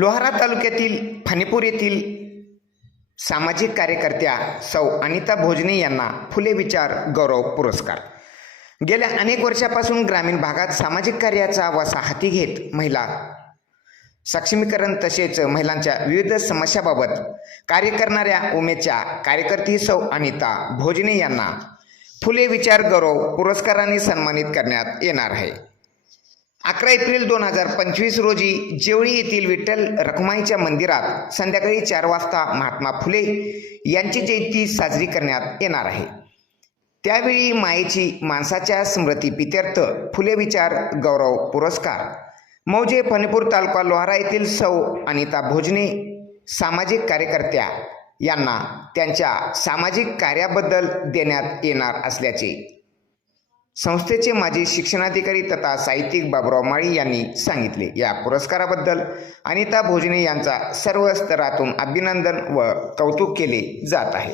लोहारा तालुक्यातील फानीपूर येथील सामाजिक कार्यकर्त्या सौ अनिता भोजने यांना फुले विचार गौरव पुरस्कार. गेल्या अनेक वर्षापासून ग्रामीण भागात सामाजिक कार्याचा वसा हाती घेत महिला सक्षमीकरण तसेच महिलांच्या विविध समस्याबाबत कार्य करणाऱ्या उमेदच्या कार्यकर्ती सौ अनिता भोजने यांना फुले विचार गौरव पुरस्काराने सन्मानित करण्यात येणार आहे. अकरा एप्रिल दोन हजार पंचवीस रोजी जेवळी येथील विठ्ठल रखुमाईच्या मंदिरात संध्याकाळी चार वाजता महात्मा फुले यांची जयंती साजरी करण्यात येणार आहे. त्यावेळी मायेची माणसाच्या स्मृती पित्यर्थ फुले विचार गौरव पुरस्कार मौजे फणीपूर तालुका लोहारा येथील सौ अनिता भोजने सामाजिक कार्यकर्त्या यांना त्यांच्या सामाजिक कार्याबद्दल देण्यात येणार असल्याचे संस्थेचे माजी शिक्षणाधिकारी तथा साहित्यिक बाबुराव माळी यांनी सांगितले या पुरस्काराबद्दल. अनिता भोजने यांचा सर्व स्तरातून अभिनंदन व कौतुक केले जात आहे.